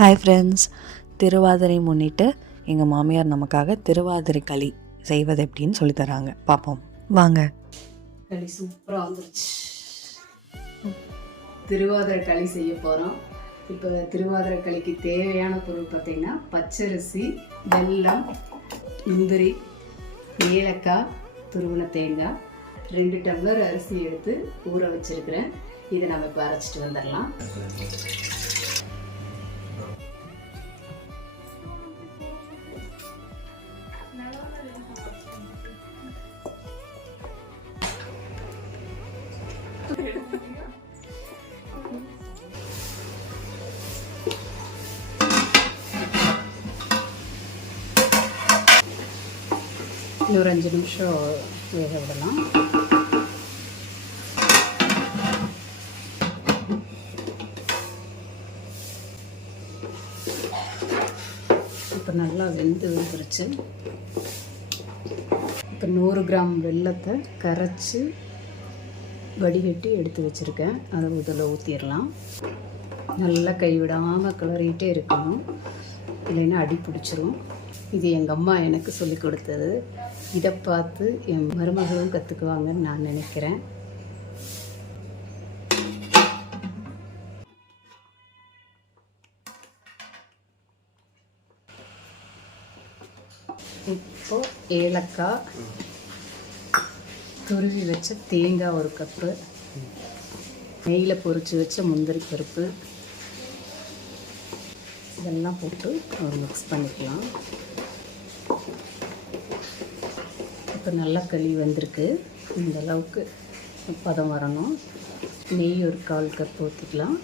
Hi friends, Thiruvathirai முன்னிட்டு எங்கள் மாமியார் நமக்காக திருவாதிரை களி செய்வது எப்படின்னு சொல்லித்தராங்க. பார்ப்போம் வாங்க. களி சூப்பராக வந்துருச்சு. திருவாதிரை களி செய்ய போகிறோம். இப்போ திருவாதிரை களிக்கு தேவையான பொருள் பார்த்திங்கன்னா பச்சரிசி, வெல்லம், முந்திரி, ஏலக்காய், துருவின தேங்காய், 2 டம்ளர் அரிசி எடுத்து ஊற வச்சுருக்கிறேன். இதை நம்ம இப்போ அரைச்சிட்டு வந்துடலாம். இன்னொரு 5 நிமிஷம் வேக விடலாம். இப்போ நல்லா வந்துருச்சு. இப்போ 100 கிராம் வெல்லத்தை கரைச்சி வடிகட்டி எடுத்து வச்சுருக்கேன். அதை இதில் ஊற்றிடலாம். நல்லா கைவிடாமல் கிளறிகிட்டே இருக்கணும், இல்லைன்னா அடி பிடிச்சிரும். இது எங்கள் அம்மா எனக்கு சொல்லி கொடுத்தது. இதை பார்த்து என் மருமகளும் கற்றுக்குவாங்கன்னு நான் நினைக்கிறேன். இப்போது ஏலக்காய், துருவி வச்ச தேங்காய் 1 கப்பு, நெய்யில் பொரித்து வச்ச முந்திரி பருப்பு, இதெல்லாம் போட்டு ஒரு மிக்ஸ் பண்ணிக்கலாம். இப்போ நல்லா களி வந்திருக்கு. இந்த அளவுக்கு பதம் வரணும். நெய் 1/4 கப் ஊற்றிக்கலாம்.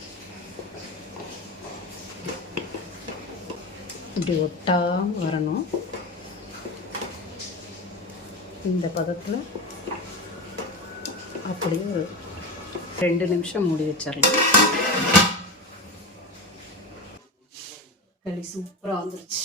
இப்படி ஒட்டாமல் வரணும். இந்த பதத்தில் அப்படியே 2 நிமிஷம் மூடி வச்சிடலாம். களி சூப்பராக வந்துருச்சு.